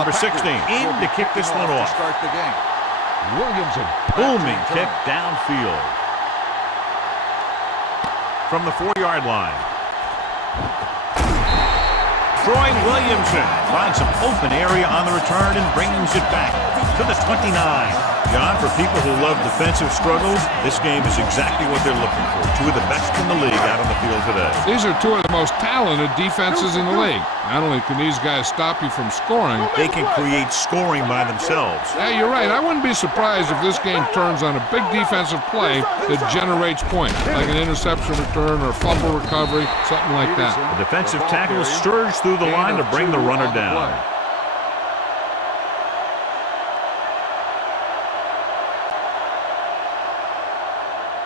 Number 16 in to kick this one off. Start the game. Williamson. Booming kick downfield. From the 4-yard line. Troy Williamson finds some open area on the return and brings it back to the 29. John, for people who love defensive struggles, this game is exactly what they're looking for. Two of the best in the league out on the field today. These are two of the most talented defenses in the league. Not only can these guys stop you from scoring, they can create scoring by themselves. Yeah, you're right. I wouldn't be surprised if this game turns on a big defensive play that generates points, like an interception return or fumble recovery, something like that. The defensive tackle surged through the line to bring the runner down.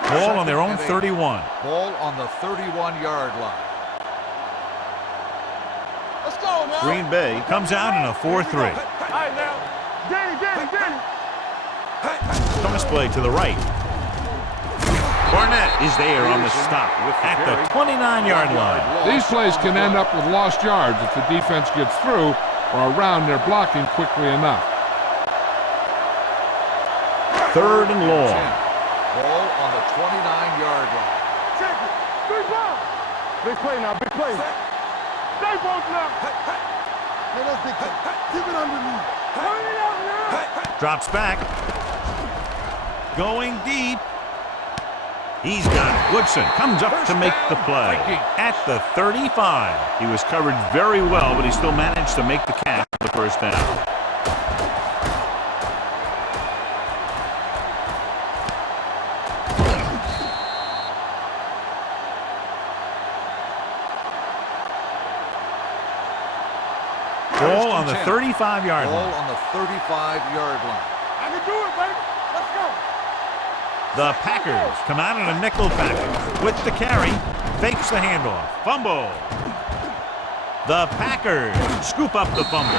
Ball on their own 31. Ball on the 31-yard line. Let's go now. Green Bay comes out in a 4-3. All right, now. Danny. Bonus play to the right. Barnett is there on the stop at the 29-yard line. These plays can end up with lost yards if the defense gets through or around their blocking quickly enough. 3rd and long. Ball on the 29-yard line. Check it. Big ball. Big play now. Stay both now. Hey, that's big play. Keep it underneath. Turn it out now. Drops back. Going deep. He's got Woodson. Comes up to make the play at the 35. He was covered very well, but he still managed to make the catch for the first down. Ball on the 35-yard line. Ball on the 35-yard line. I can do it, baby. Let's go. The Packers come out in a nickel package with the carry. Fakes the handoff. Fumble. The Packers scoop up the fumble.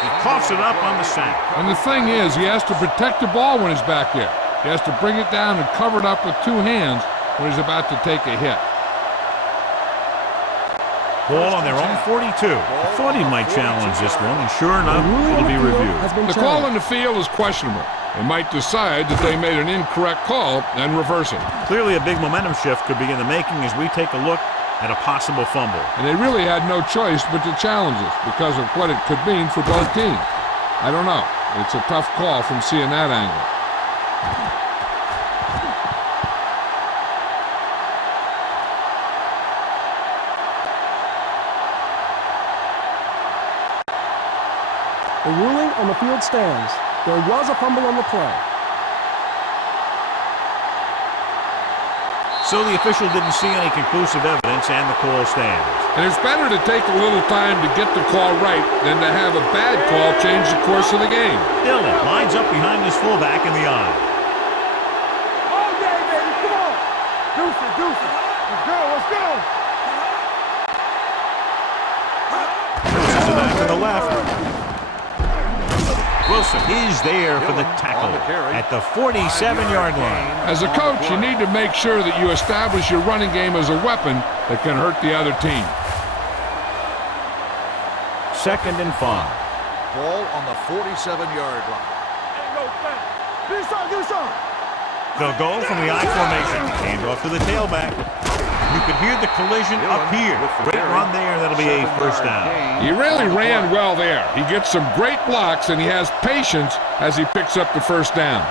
He coughs it up on the sack. And the thing is, he has to protect the ball when he's back there. He has to bring it down and cover it up with 2 hands when he's about to take a hit. Ball on their own 42. I thought he might challenge this one, and sure enough, it'll be reviewed. The call on the field is questionable. They might decide that they made an incorrect call and reverse it. Clearly a big momentum shift could be in the making as we take a look at a possible fumble. And they really had no choice but to challenge it because of what it could mean for both teams. I don't know. It's a tough call from seeing that angle. The ruling on the field stands. There was a fumble on the play. So the official didn't see any conclusive evidence, and the call stands. And it's better to take a little time to get the call right than to have a bad call change the course of the game. Dillon lines up behind his fullback in the eye. All day, baby. Come on. Deuce it. Let's go. Pushes it back to the left. Wilson is there for the tackle at the 47-yard line. As a coach, you need to make sure that you establish your running game as a weapon that can hurt the other team. 2nd and 5. Ball on the 47-yard line. Get us on. They'll go from the I formation. Hand off to the tailback. You can hear the collision up here. Great run there. That'll be a first down. He really ran well there. He gets some great blocks, and he has patience as he picks up the first down.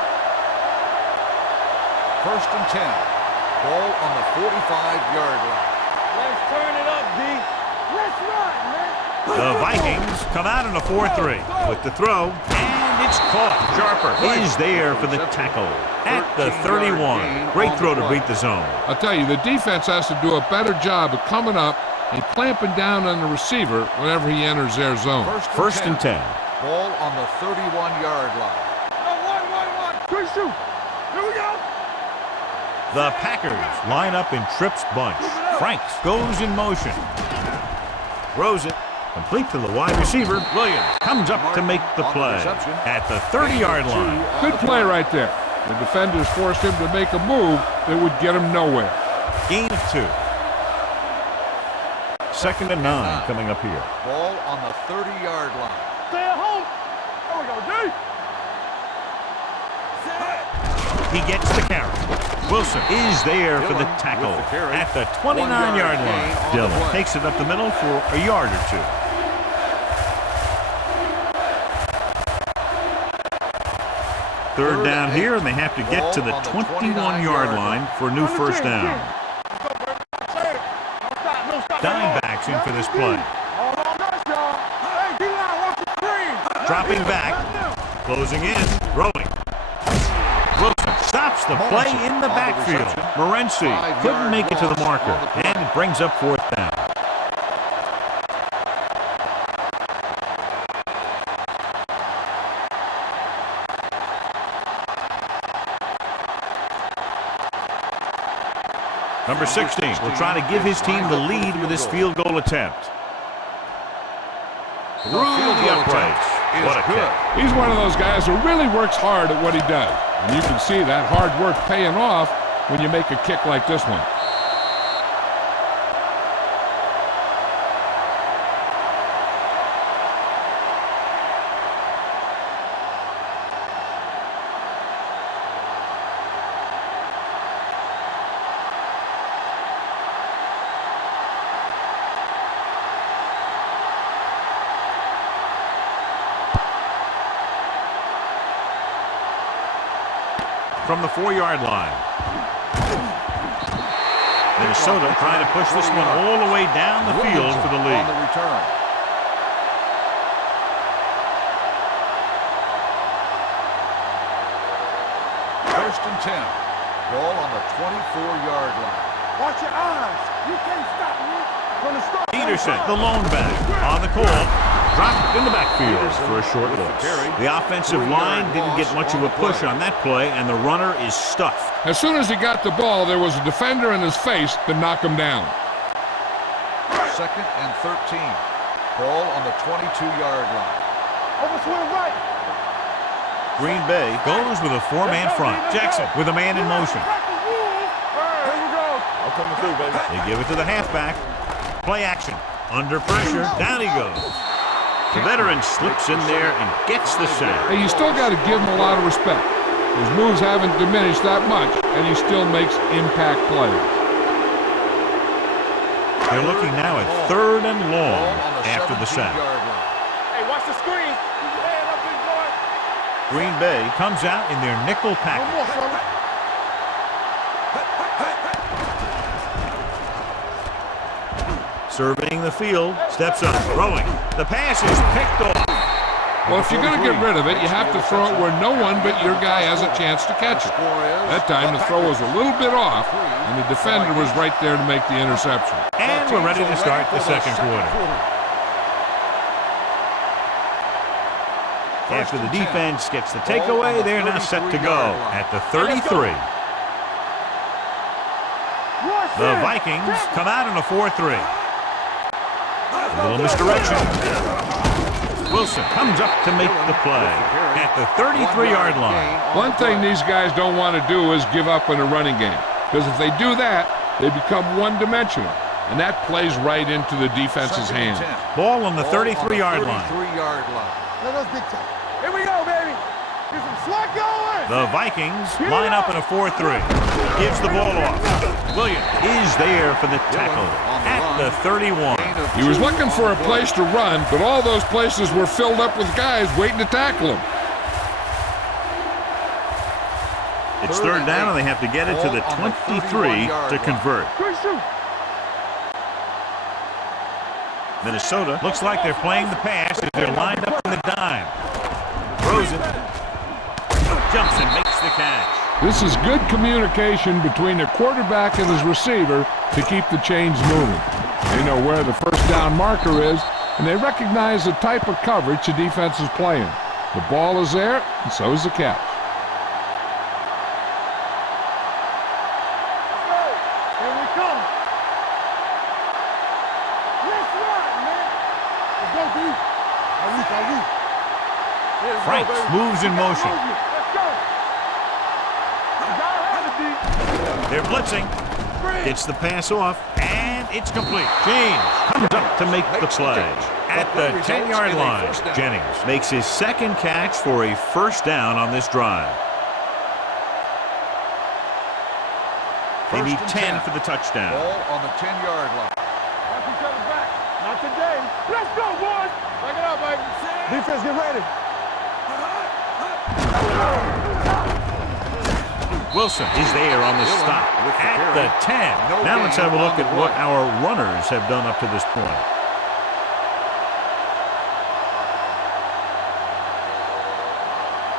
1st and 10. Ball on the 45-yard line. Let's turn it up, D. Let's run, man. The Vikings come out in a 4-3 with the throw, and it's caught. Sharper is there for the tackle at the 31. Great throw to beat the zone. I'll tell you, the defense has to do a better job of coming up and clamping down on the receiver whenever he enters their zone. 1st and 10. Ball on the 31-yard line. 1. Quick shoot. Here we go. The Packers line up in Tripp's bunch. Franks goes in motion. Throws it. Complete to the wide receiver. Williams comes up to make the play at the 30-yard line. Good play right there. The defenders forced him to make a move that would get him nowhere. Gain of 2. 2nd and 9 coming up here. Ball on the 30-yard line. Stay at home. He gets the carry. Wilson is there for the tackle at the 29-yard line. Dillon takes it up the middle for a yard or two. Third down here, and they have to get to the 21-yard line for a new first down. Dime backs in for this play. Dropping back, closing in, throwing. Wilson stops the play in the backfield. Morency couldn't make it to the marker, and it brings up fourth down. Number 16 will try to give his team the lead with his field goal attempt. Through the uprights. What a kick. He's one of those guys who really works hard at what he does. And you can see that hard work paying off when you make a kick like this one. From the 4-yard line. Minnesota trying to push this one all the way down the field for the lead. First and 10. Ball on the 24-yard line. Watch your eyes. You can't stop me from the start. Peterson, the lone back, on the call. Dropped in the backfield for a short loss. The offensive line didn't get much of a push on that play, and the runner is stuffed. As soon as he got the ball, there was a defender in his face to knock him down. Second and 13. Ball on the 22-yard line. Over swing right. Green Bay goes with a 4-man front. Jackson with a man in motion. Here we go. I'm coming through, baby. They give it to the halfback. Play action. Under pressure. Down he goes. The veteran slips in there and gets the sack. Hey, you still got to give him a lot of respect. His moves haven't diminished that much, and he still makes impact plays. They're looking now at 3rd and long after the sack. Hey, watch the screen. Keep your hand up, big boy. Green Bay comes out in their nickel One package. more, fella. Surveying the field, steps up, throwing. The pass is picked off. Well, if you're going to get rid of it, you have to throw it where no one but your guy has a chance to catch it. That time, the throw was a little bit off, and the defender was right there to make the interception. And we're ready to start the second quarter. After the defense gets the takeaway, they're now set to go at the 33. The Vikings come out in a 4-3. A little misdirection. Wilson comes up to make the play at the 33-yard line. One thing these guys don't want to do is give up in a running game, because if they do that, they become one-dimensional, and that plays right into the defense's hands. Ball on the 33-yard line. Let us big time. Here we go, baby. Get some slack going. The Vikings line up in a 4-3. Gives the ball off. Williams is there for the tackle at the 31. He was looking for a place to run, but all those places were filled up with guys waiting to tackle him. It's 3rd down, and they have to get it to the 23 to convert. Minnesota looks like they're playing the pass as they're lined up in the dime. Throws it. Jumps and makes the catch. This is good communication between the quarterback and his receiver to keep the chains moving. They know where the first down marker is, and they recognize the type of coverage the defense is playing. The ball is there, and so is the catch. Here we come. Let's run, man. Let's go, B. Franks moves in motion. Let's go. You gotta have it, D. They're blitzing. Gets the pass off, and it's complete. James comes up to make the play at the 10-yard line. Jennings makes his second catch for a first down on this drive. They need 10 for the touchdown. Ball on the 10-yard line. Watch each other back. Not today. Let's go, boys. Back it up, baby. Defense, get ready. Wilson is there on the stop at the 10. Now let's have a look at what our runners have done up to this point.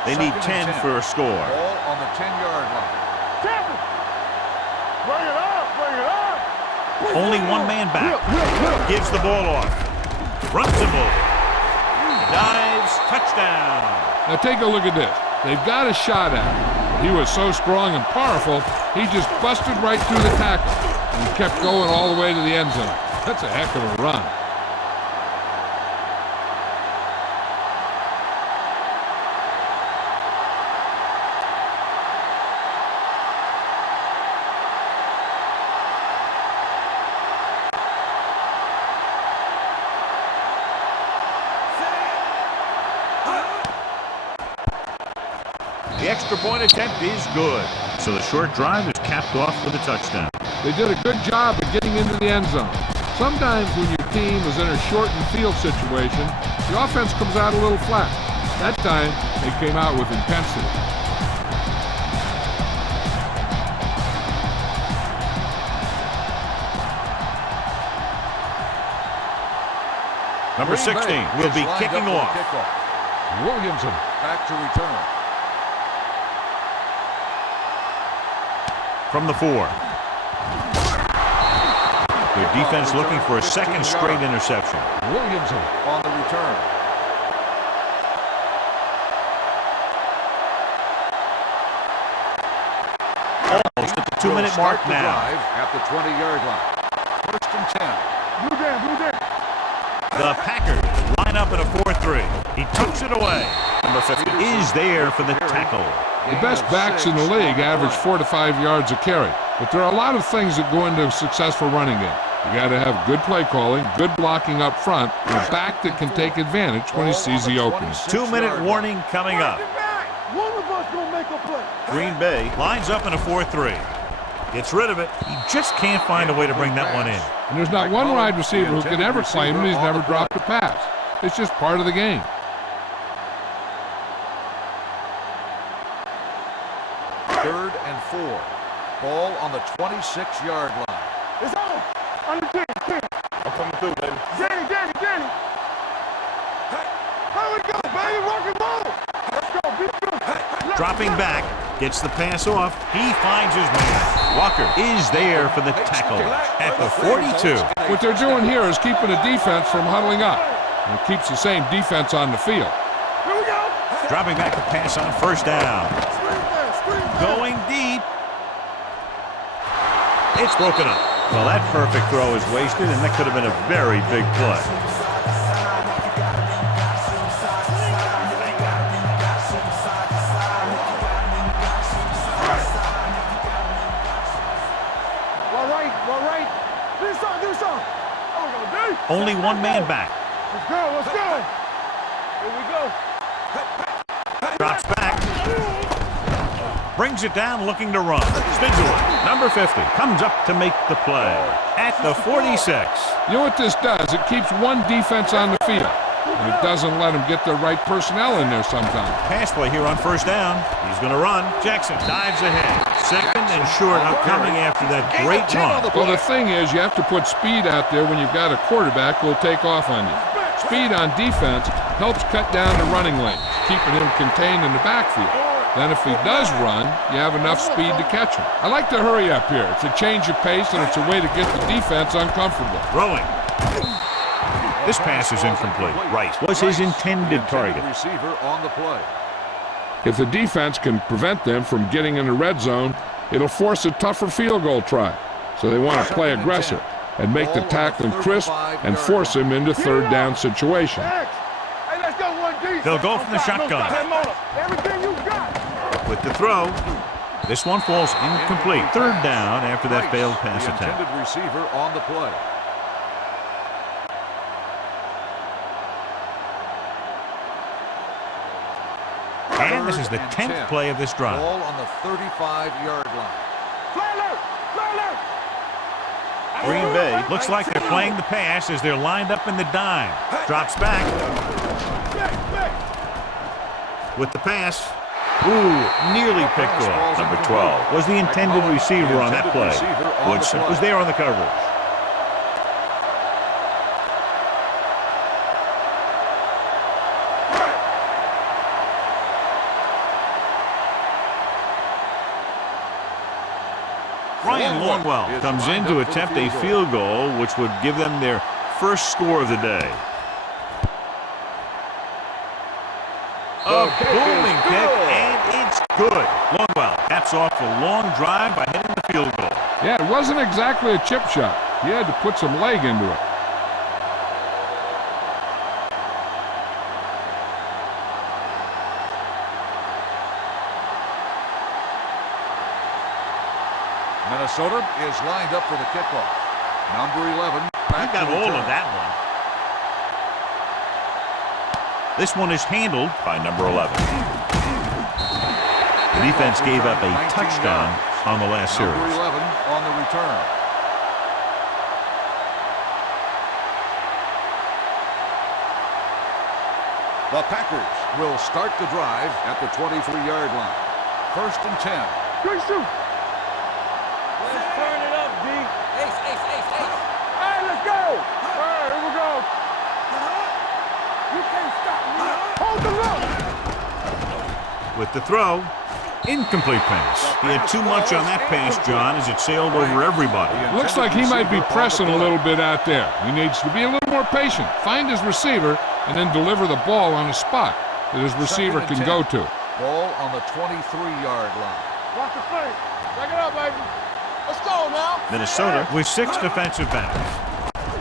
They need 10 for a score. Ball on the 10-yard line. Bring it up, bring it up. Only one man back. Gives the ball off. Runs him over. Dives. Touchdown. Now take a look at this. They've got a shot at him. He was so strong and powerful, he just busted right through the tackle and kept going all the way to the end zone. That's a heck of a run. The extra point attempt is good. So the short drive is capped off with a touchdown. They did a good job of getting into the end zone. Sometimes when your team is in a shortened field situation, the offense comes out a little flat. That time, they came out with intensity. Number 16 will be kicking off. Williamson back to return. From the 4. Their defense looking for a second straight interception. Williamson on the return. Almost at the 2-minute mark now. At the 20-yard line. First and 10. Blue down. The Packers line up in a 4-3. He tucks it away. Number 50 is there for the tackle. The best backs in the league average 4 to 5 yards a carry. But there are a lot of things that go into a successful running game. You got to have good play calling, good blocking up front, and a back that can take advantage when he sees the opening. 2-minute warning coming up. One of us gonna make a play. Green Bay lines up in a 4-3. Gets rid of it. He just can't find a way to bring that one in. And there's not one wide receiver who can ever claim that he's never dropped a pass. It's just part of the game. Third and 4. Ball on the 26-yard line. It's on. Under 10. I'm coming through, baby. Danny. Here we go, baby. Rock and roll. Let's go. Be good. Dropping back. Gets the pass off. He finds his man. Walker is there for the tackle at the 42. What they're doing here is keeping the defense from huddling up. And it keeps the same defense on the field. Here we go. Dropping back the pass on first down. Going deep. It's broken up. Well, that perfect throw is wasted, and that could have been a very big play. All right. Do something. Only one man back. Let's go. Here we go. Drops back. Brings it down, looking to run. Spins away. Number 50 comes up to make the play at the 46. You know what this does? It keeps one defense on the field. And it doesn't let them get the right personnel in there sometimes. Pass play here on first down. He's going to run. Jackson dives ahead. Second and short coming after that great run. Well, the thing is, you have to put speed out there when you've got a quarterback who will take off on you. Speed on defense helps cut down the running lanes, keeping him contained in the backfield. Then if he does run, you have enough speed to catch him. I like to hurry up here. It's a change of pace, and it's a way to get the defense uncomfortable. Throwing. This pass is incomplete. Rice was his intended target. Receiver on the play. If the defense can prevent them from getting in the red zone, it'll force a tougher field goal try. So they want to play aggressive and make the tackling crisp and force him into third down situation. Hey, let's go 1 deep. They'll go from the shotgun. Everything you got. With the throw. This one falls incomplete. Third down after that failed pass the intended attempt. receiver on the play. And this is the 10th play of this drive. Ball on the 35-yard line. Green Bay looks like they're playing the pass as they're lined up in the dime. Drops back. With the pass. Ooh, nearly picked off. Number 12 was the intended receiver on that play. Woodson was there on the coverage. Ryan Longwell comes in to attempt a field goal, which would give them their first score of the day. A booming kick, and it's good. Longwell caps off the long drive by hitting the field goal. Yeah, it wasn't exactly a chip shot. He had to put some leg into it. Minnesota is lined up for the kickoff. Number 11. He got all of that one. This one is handled by number 11. The defense gave up a touchdown on the last series. Number 11 on the return. The Packers will start the drive at the 23-yard line. First and 10. Good shoot. Let's turn it up, D. Ace. Hey, let's go. All right, here we go. You can't stop me. Hold the rope. With the throw, incomplete pass. He had too much on that pass, John, as it sailed over everybody. Looks like he might be pressing a little bit out there. He needs to be a little more patient, find his receiver, and then deliver the ball on a spot that his receiver can go to. Ball on the 23-yard line. Watch the play. Check it out, baby. Let's go now. Minnesota with 6 defensive backs.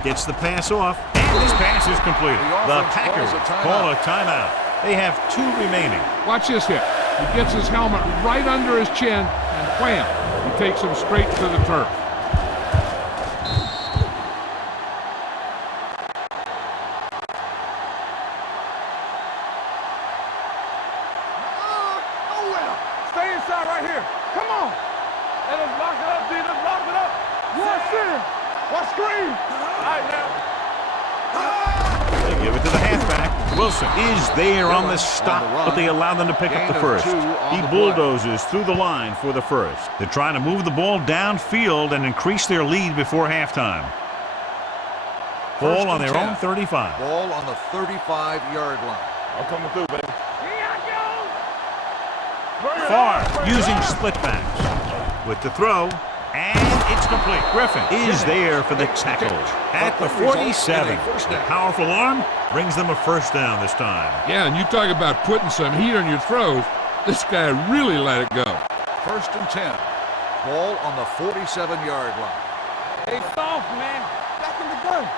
Gets the pass off, and this pass is completed. The Packers call a timeout. They have 2 remaining. Watch this hit. He gets his helmet right under his chin, and wham, he takes him straight to the turf. Stay inside right here. Come on. And let's lock it up, D. Let's lock it up. Yes, sir. What screen? All right, now. They give it to the halfback. Wilson is there on the stop, but they allow them to pick up the first. He bulldozes through the line for the first. They're trying to move the ball downfield and increase their lead before halftime. Ball on their own 35. Ball on the 35-yard line. I'm coming through, baby. Farr using split backs. With the throw, and it's complete. Griffin is there for the tackle at the 47. The powerful arm brings them a first down this time. Yeah, and you talk about putting some heat on your throws. This guy really let it go. First and 10. Ball on the 47-yard line. Hey, soft, man. Back in the gun.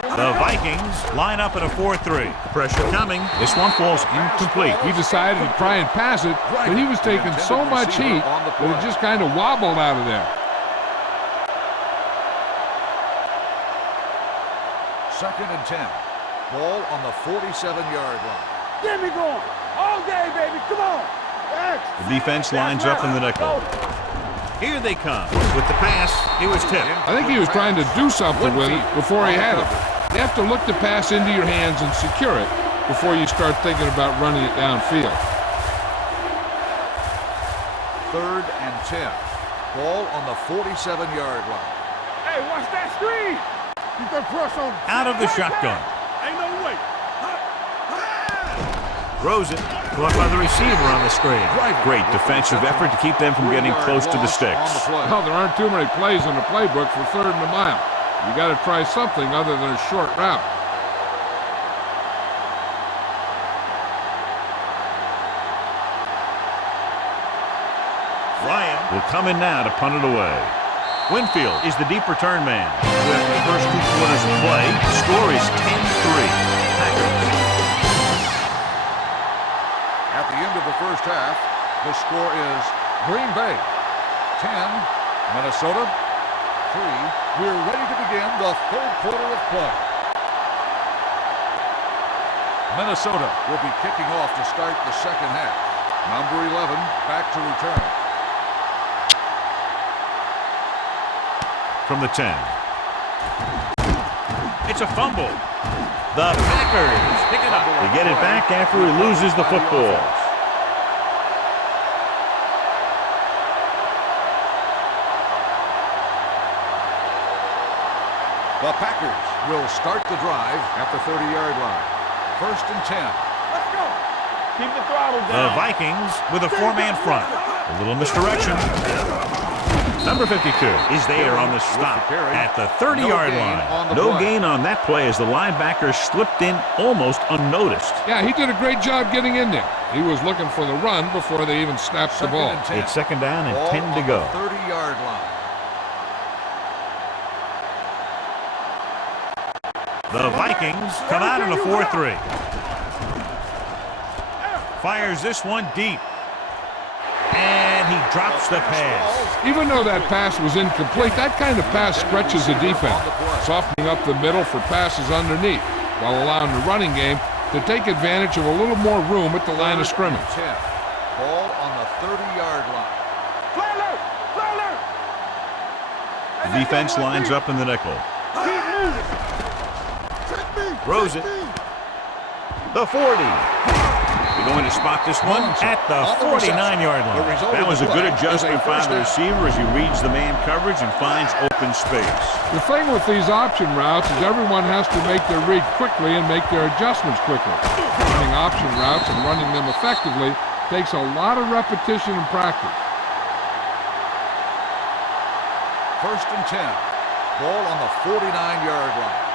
The Vikings line up at a 4-3. Pressure coming. This one falls incomplete. He decided to try and pass it, but he was taking so much heat that it just kind of wobbled out of there. Second and 10. Ball on the 47-yard line. Get me going. All day, baby. Come on. The defense lines up in the nickel. Here they come. With the pass, he was tipped. I think he was trying to do something with it before he had it. You have to look the pass into your hands and secure it before you start thinking about running it downfield. Third and 10. Ball on the 47-yard line. Hey, watch that screen. Keep that press on. Out of the shotgun. Ain't no way. Throws it. Caught by the receiver on the screen. Great defensive effort to keep them from getting close to the sticks. Well, there aren't too many plays in the playbook for 3rd and a mile. You got to try something other than a short route. Ryan will come in now to punt it away. Winfield is the deep return man. After the first 2 quarters of play, the score is 10-3. Packers. At the end of the first half, the score is Green Bay 10, Minnesota 3. We're ready to begin the 3rd quarter of play. Minnesota will be kicking off to start the second half. Number 11 back to return. From the 10. It's a fumble. The Packers pick it up. They get it back after he loses the football. The Packers will start the drive at the 30-yard line. 1st and 10. Let's go. Keep the throttle The down. Vikings with a 4-man front. A little misdirection. Number 52 is there on the stop at the 30-yard line. No gain on that play as the linebacker slipped in almost unnoticed. Yeah, he did a great job getting in there. He was looking for the run before they even snapped the ball. It's 2nd down and 10 to go. 30-yard line. The Vikings come out in a 4-3. Fires this one deep. And he drops the pass. Even though that pass was incomplete, that kind of pass stretches the defense, softening up the middle for passes underneath, while allowing the running game to take advantage of a little more room at the line of scrimmage. 10. Ball on the 30-yard line. Fly alert! Fly alert! The defense lines up in the nickel. Keep moving. Throws it. The 40. They're going to spot this one at the 49-yard line. That was a good adjustment by the receiver as he reads the man coverage and finds open space. The thing with these option routes is everyone has to make their read quickly and make their adjustments quickly. Running option routes and running them effectively takes a lot of repetition and practice. 1st and 10. Ball on the 49-yard line.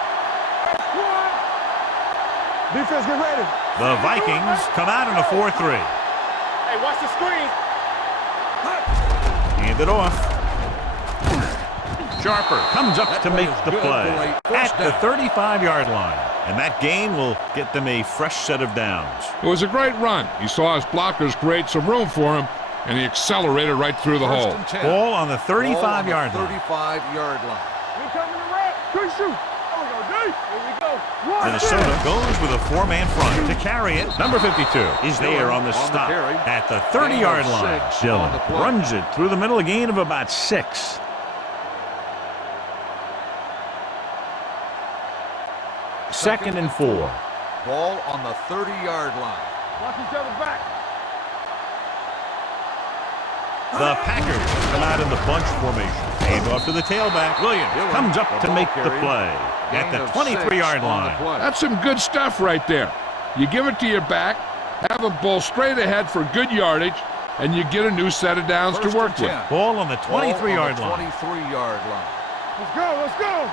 Defense, get ready. The Vikings come out in a 4-3. Hey, watch the screen. Hand it off. Sharper comes up to make the play at the 35-yard line. And that gain will get them a fresh set of downs. It was a great run. He saw his blockers create some room for him, and he accelerated right through the hole. Ball on the 35-yard line. 35-yard line. We coming to red. Good shoot. There we go, D. Here we go. Minnesota goes with a 4-man front to carry it. Number 52 is there on the stop at the 30-yard line. Dillon runs it through the middle, a gain of about 6. Second and 4. Ball on the 30-yard line. Watch each other back. The Packers come out in the bunch formation. Hand off to the tailback. Williams comes up to make the play at the 23-yard line. That's some good stuff right there. You give it to your back, have them bowl straight ahead for good yardage, and you get a new set of downs to work with. Ball on the 23-yard line. 23-yard line. Let's go, let's go.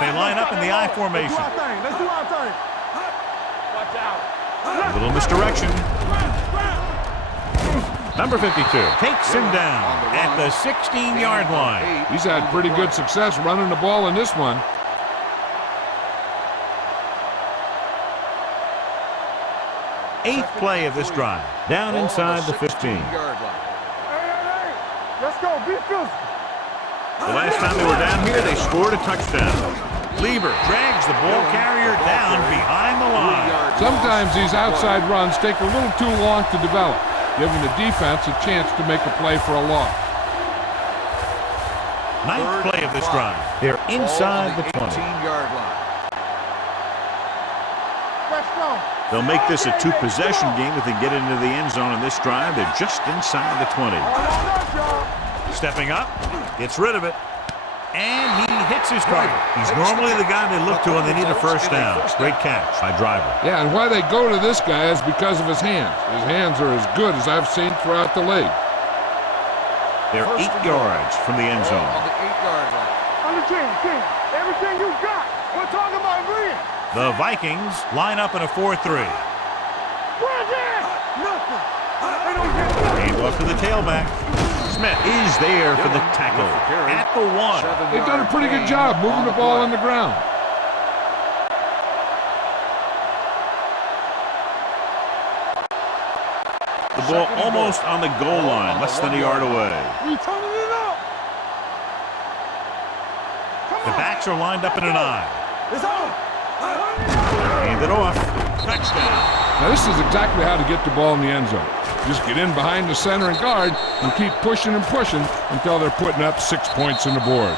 They line up in the I formation. Let's do our thing. Watch out. A little misdirection. Number 52 takes him down at the 16-yard line. He's had pretty good success running the ball in this one. Eighth play of this drive. Down inside the 15. Hey, let's go, be physical. The last time they were down here, they scored a touchdown. Lieber drags the ball carrier down behind the line. Sometimes these outside runs take a little too long to develop, giving the defense a chance to make a play for a loss. Ninth play of this drive. They're inside the 20. 18-yard line. They'll make this a two-possession game if they get into the end zone in this drive. They're just inside the 20. Stepping up, gets rid of it, and he hits his target. He's normally the guy they look to when they need a first down. Great catch by Driver. Yeah, and why they go to this guy is because of his hands. His hands are as good as I've seen throughout the league. They're 8 yards from the end zone. On the 8-yard line. On the team, everything you got. We're talking about agreeing. The Vikings line up in a 4-3. Nothing. Hand off to the tailback. Smith is there for the tackle at the 1. They've done a pretty good job moving the ball on the ground. The ball almost on the goal line, less than a yard away. We turning it up. The backs are lined up in an I. It's on. Hand it off. Touchdown. Now, this is exactly how to get the ball in the end zone. Just get in behind the center and guard and keep pushing and pushing until they're putting up 6 points on the board.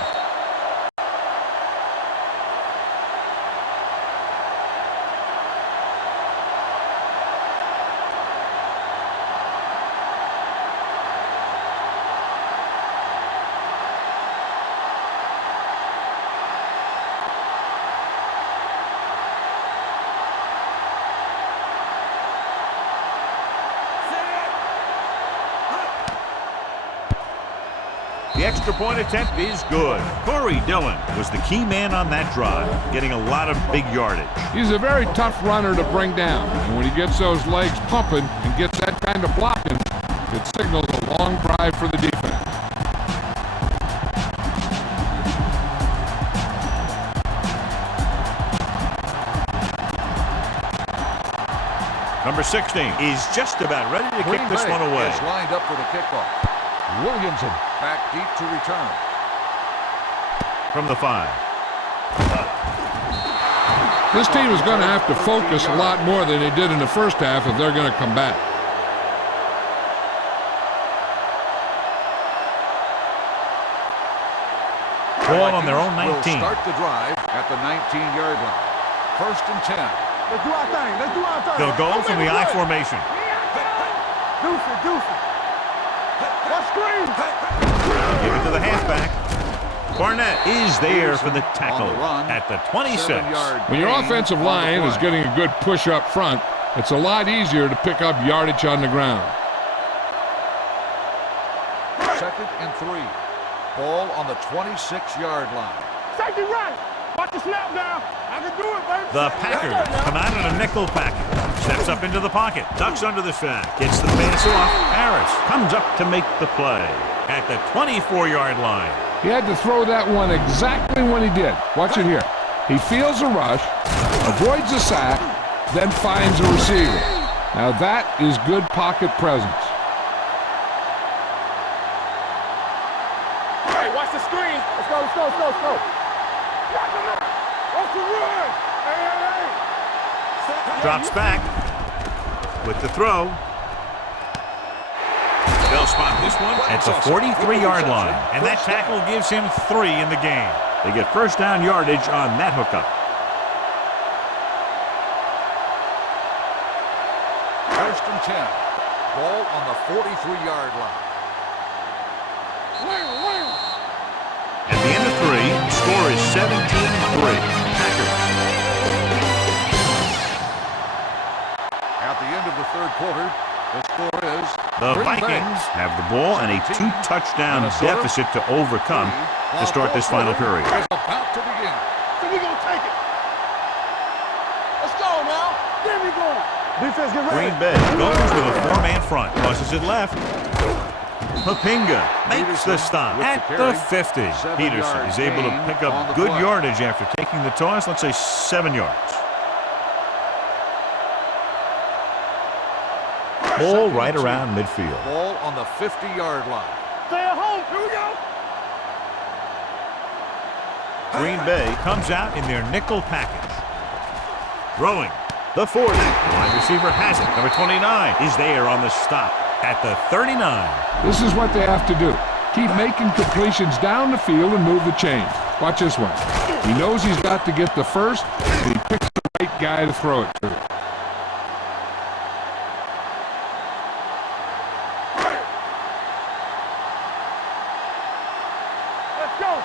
The extra point attempt is good. Corey Dillon was the key man on that drive, getting a lot of big yardage. He's a very tough runner to bring down, and when he gets those legs pumping and gets that kind of blocking, it signals a long drive for the defense. Number 16 is just about ready to kick this one away. Is lined up for the kickoff. Williamson back deep to return. From the 5. This team is going to have to focus a lot more than they did in the first half if they're going to come back. Ball on their own 19. Will start the drive at the 19-yard line. 1st and 10. Let's do our thing. Let's do our thing. They'll go from the I formation. Deuce it, deuce it. Let's screen. Give it to the halfback. Barnett is there for the tackle at the 26. When your offensive line is getting a good push up front, it's a lot easier to pick up yardage on the ground. 2nd and 3. Ball on the 26-yard line. Safety right. Watch the snap down. I can do it, baby. The Packers come out in a nickel package. Steps up into the pocket. Ducks under the sack. Gets the pass off. Harris comes up to make the play at the 24-yard line. He had to throw that one exactly when he did. Watch it here. He feels a rush, avoids a sack, then finds a receiver. Now that is good pocket presence. Hey, watch the screen. Let's go, let's go, let's go, let's go. What's the run? Hey. Drops back with the throw. They'll spot this one at the 43-yard line, and that tackle gives him 3 in the game. They get first down yardage on that hookup. 1st and 10. Ball on the 43-yard line. At the end of 3, the score is 17-3. Packers. At the end of the 3rd quarter, the score is The Vikings have the ball and a 2-touchdown deficit to overcome to start this final period. Is about to begin. So we gonna take it. Let's go now. There we go. Defense, get ready. Green Bay goes with a 4-man front, tosses it left. Papinga makes the stop at the 50. Peterson is able to pick up good yardage after taking the toss, let's say 7 yards. Ball right around midfield. Ball on the 50-yard line. Stay at home. Here we go. Green Bay comes out in their nickel package. Throwing the 40. Wide receiver has it. Number 29 is there on the stop at the 39. This is what they have to do. Keep making completions down the field and move the chains. Watch this one. He knows he's got to get the first, and he picks the right guy to throw it to. Let's go.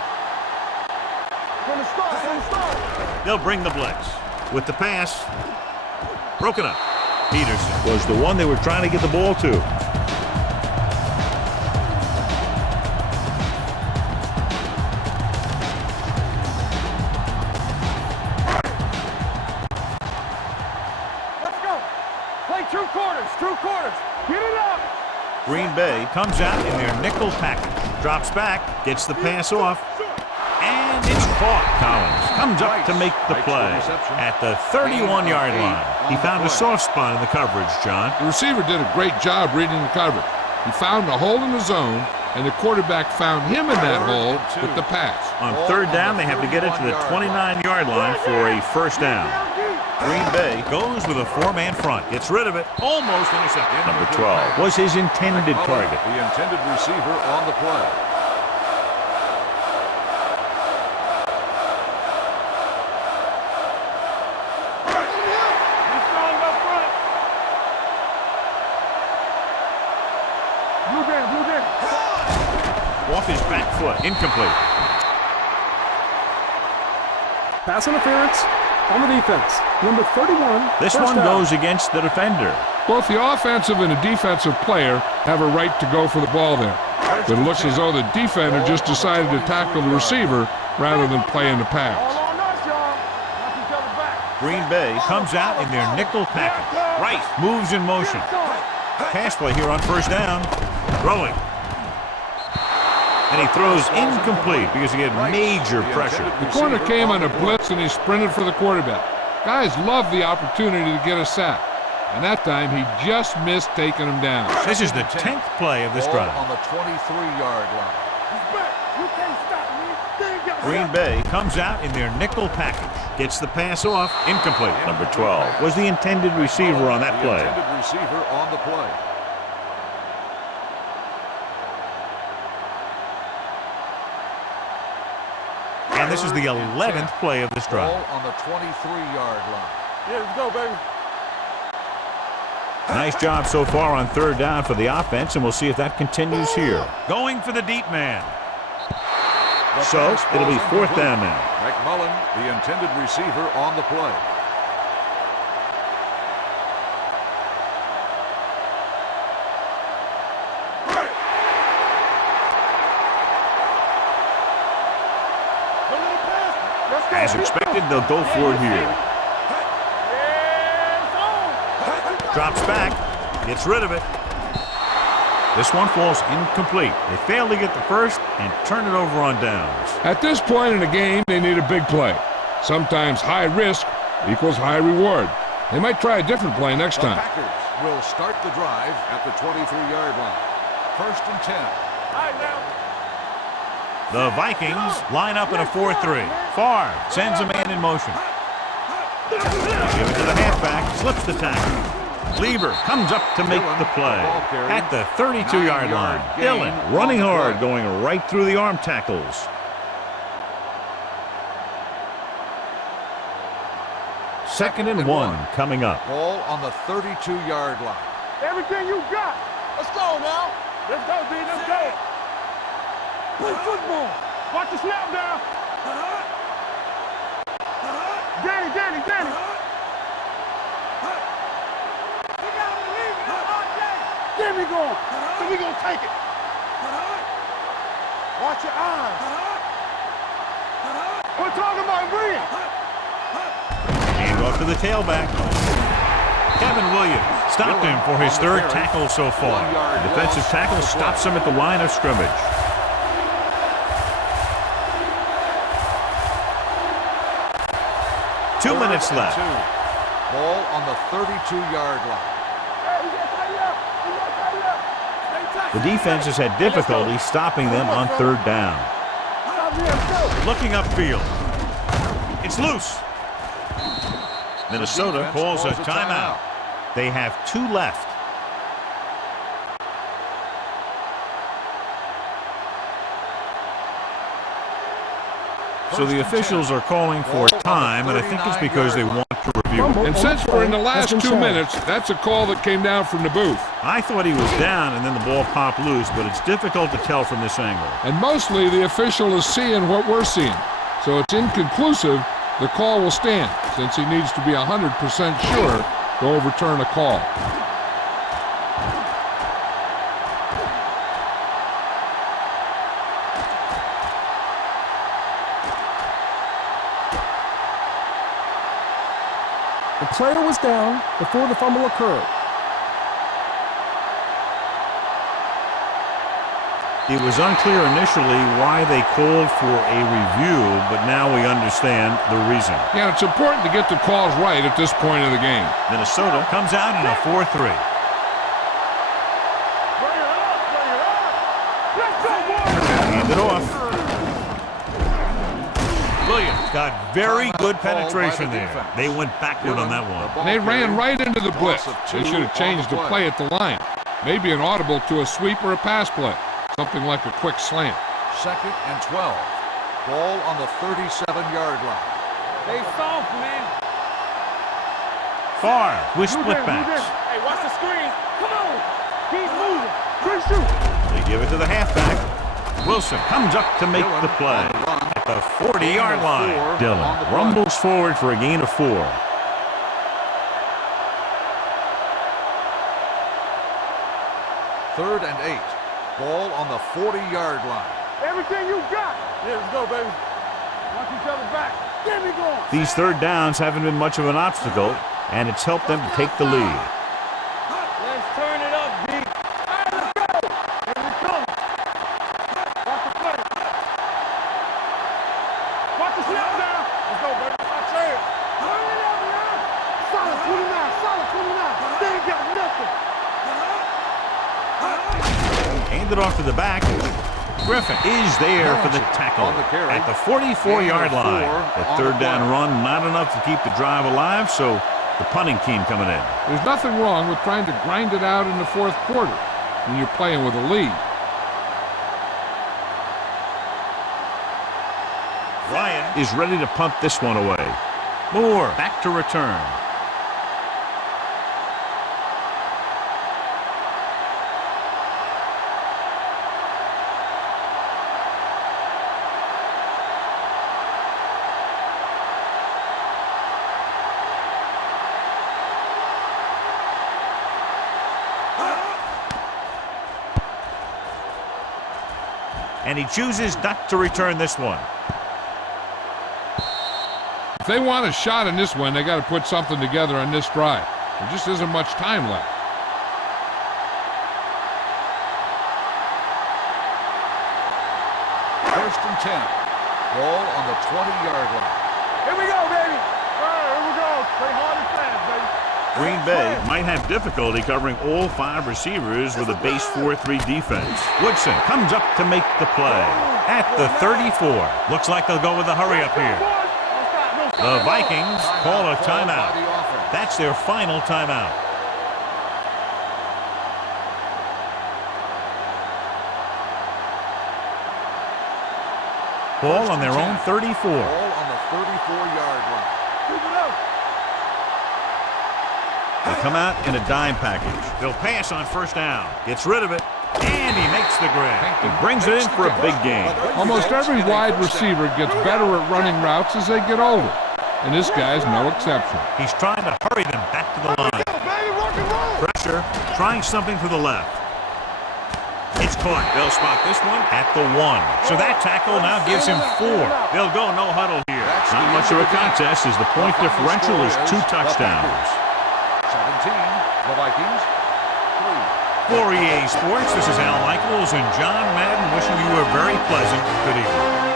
From the start, from the start. They'll bring the blitz. With the pass, broken up. Peterson was the one they were trying to get the ball to. Let's go. Play 2 quarters, 2 quarters. Get it up. Green Bay comes out in their nickel package. Drops back, gets the pass off, and it's caught. Collins comes up to make the play at the 31-yard line. He found a soft spot in the coverage, John. The receiver did a great job reading the coverage. He found a hole in the zone, and the quarterback found him in that hole with the pass. On 3rd down, they have to get it to the 29-yard line for a first down. Green Bay goes with a four-man front. Gets rid of it. Almost intercepted. Number 12 was his intended target. The intended receiver on the play. Off his back foot. Incomplete. Pass interference on the defense. Number 31. This first one down. goes against the defender. Both the offensive and the defensive player have a right to go for the ball there. But it looks as though the defender just decided to tackle the receiver rather than play in the pass. Green Bay comes out in their nickel package. Rice moves in motion. Pass play here on first down. Throwing. And he throws incomplete because he had major pressure. The corner came on a blitz and he sprinted for the quarterback. Guys love the opportunity to get a sack. And that time he just missed taking him down. This is the 10th play of this Ball drive. on the 23-yard line. Green Bay comes out in their nickel package. Gets the pass off. Incomplete. Number 12 was the intended receiver on that play. The intended receiver on the play. And this is the 11th play of this drive. Ball on the 23-yard line. Yeah, let's go, baby. Nice job so far on third down for the offense, and we'll see if that continues here. Going for the deep man. So it'll be fourth down now. McMullen, the intended receiver on the play. As expected, they'll go for it here. Drops back, gets rid of it. This one falls incomplete. They fail to get the first and turn it over on downs. At this point in the game, they need a big play. Sometimes high risk equals high reward. They might try a different play next The time. Packers will start the drive at the 23-yard line. First and 10. The Vikings line up in a 4-3. Favre sends a man in motion. Give it to the halfback, slips the tackle. Lieber comes up to make the play at the 32-yard line. Dillon running hard, going right through the arm tackles. Second and one coming up. Ball on the 32-yard line. Everything you got. Let's go now. Let's go, D. Let's go. Play football. Watch the snap down. Danny. There we go. So we gonna take it. Watch your eyes. We're talking about green. Hand off to the tailback. Kevin Williams stopped him for his third tackle so far. The defensive tackle stops him at the line of scrimmage. Two minutes left. Ball on the 32-yard line. The defense has had difficulty stopping them on third down. Looking upfield. It's loose. Minnesota calls a timeout. They have two left. So the officials are calling for time, and I think it's because they want to review it. And since we're in the last 2 minutes, that's a call that came down from the booth. I thought he was down and then the ball popped loose, but it's difficult to tell from this angle. And mostly the official is seeing what we're seeing. So it's inconclusive. The call will stand since he needs to be 100% sure to overturn a call. The player was down before the fumble occurred. It was unclear initially why they called for a review, but now we understand the reason. Yeah, it's important to get the calls right at this point of the game. Minnesota comes out in a 4-3. Let's go, boys. Hand it off. Williams got very good Timeout called by penetration the there. defense. They went backward on that one. And they ran right into the blitz. Loss of They two should have changed on the the play at the line. Maybe an audible to a sweep or a pass play. Something like a quick slant. 2nd and 12. Ball on the 37-yard line. They soft, man. Favre with Do split this, do this. backs. Hey, watch the screen. Come on. Keep moving. Good shoot. They give it to the halfback. Wilson comes up to make Dillon the play on the run. at the 40-yard line. Gain of 4 on the Dillon play. rumbles forward for a gain of 4. 3rd and 8. Ball on the 40-yard line. Everything you got. Yeah, let's go, baby. Watch each other back. Get me going. These third downs haven't been much of an obstacle, and it's helped them to take the lead. Let's turn it up, B. All right, let's go. Here we come. Watch the play. Watch the snap now. Let's go, baby. I say it. Turn it up now. Solid 29. Solid 29. They ain't got nothing. Hand it off to the back. Griffin is there for the tackle On the carry. at the 44-yard Gain of 4 line. The on the third down play. run, not enough to keep the drive alive, so the punting team coming in. There's nothing wrong with trying to grind it out in the fourth quarter when you're playing with a lead. Ryan is ready to punt this one away. Moore back to return. And he chooses not to return this one. If they want a shot in this one, they got to put something together on this drive. There just isn't much time left. First and 10. Ball on the 20-yard line. Here we go, baby. All right, here we go. Play hard and fast, baby. Green Bay might have difficulty covering all 5 receivers with a base 4-3 defense. Woodson comes up to make the play at the 34. Looks like they'll go with a hurry up here. The Vikings call a timeout. By the offense. That's their final timeout. Ball on their own 34. Ball on the 34-yard line. Keep it up. They come out in a dime package. They'll pass on first down. Gets rid of it. And he makes the grab. He brings it in for a big gain. Almost every wide receiver gets better at running routes as they get older. And this guy's no exception. He's trying to hurry them back to the line. Go, baby. Rock and roll. Pressure, trying something to the left. It's caught. They'll spot this one at the 1. So that tackle now gives him 4. They'll go no huddle here. Not much of a contest as the point differential is 2 touchdowns. 17, the Vikings, 3. For EA Sports, this is Al Michaels and John Madden wishing you a very pleasant good evening.